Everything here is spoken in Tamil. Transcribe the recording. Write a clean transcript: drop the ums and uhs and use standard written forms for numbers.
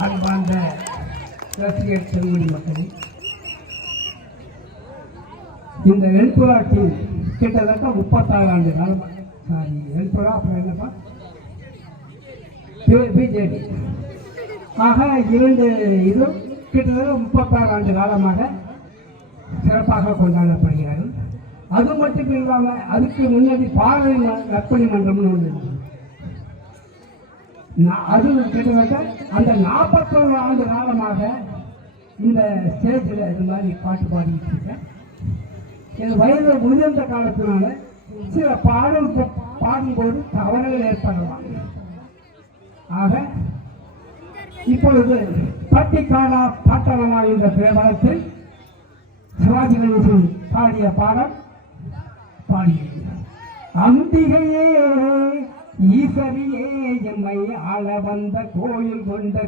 அன்பார்ந்த ரசிகர் செல்வடி மக்களே, இந்த எழுப்புரா டீம் கிட்டத்தட்ட 36 ஆண்டு காலம். சாரி, எழுப்புரா அப்புறம் என்னப்பா பிஜேடி ஆக 2 இது கிட்டத்தட்ட 36 ஆண்டு காலமாக சிறப்பாக கொண்டாடப்படுகிறார்கள். அது மட்டும் இல்லாமல் அதுக்கு முன்னாடி பாரதி நற்பணி மன்றம்னு ஒன்று, அது கிட்டத்தட்ட அந்த 41 ஆண்டு காலமாக இந்த ஸ்டேஜில் இது மாதிரி பாட்டு பாடிக்கிட்டு இருக்கேன். என் வயது முதிர்ந்த காலத்தினால சில பாடும்போது தவறுகள் ஏற்படலாம். ஆக இப்பொழுது பட்டிக்காடா பாட்டனமா என்ற பிரபலத்தில் சிவாஜி கணேசன் பாடிய பாடல் பாடியிருக்கிறார். அம்பிகையே ஈஸ்வரியே எம்மை ஆள வந்த கோயில் கொண்ட